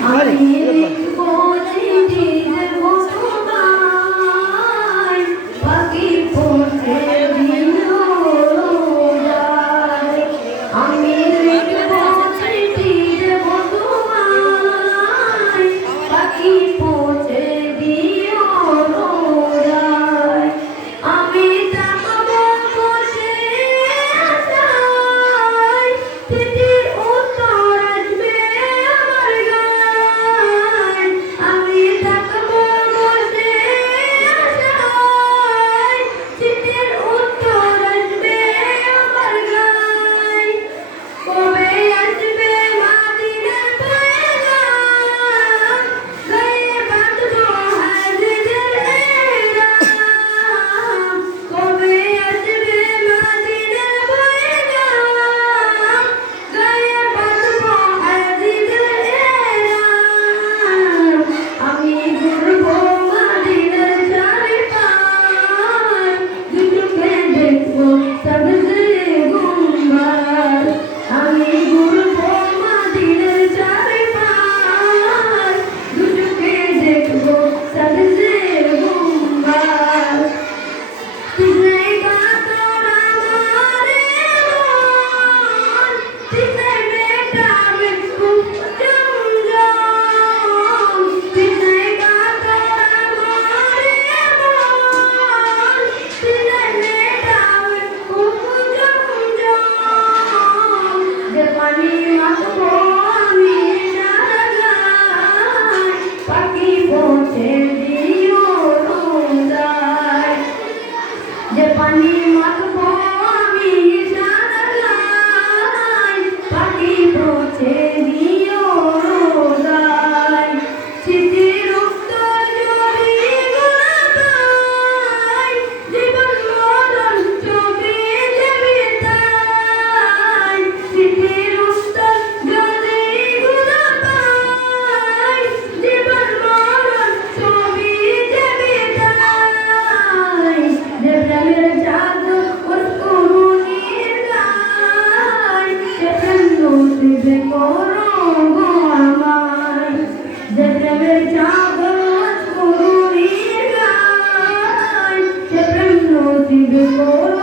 Vale, ¿qué le pasa? Oh.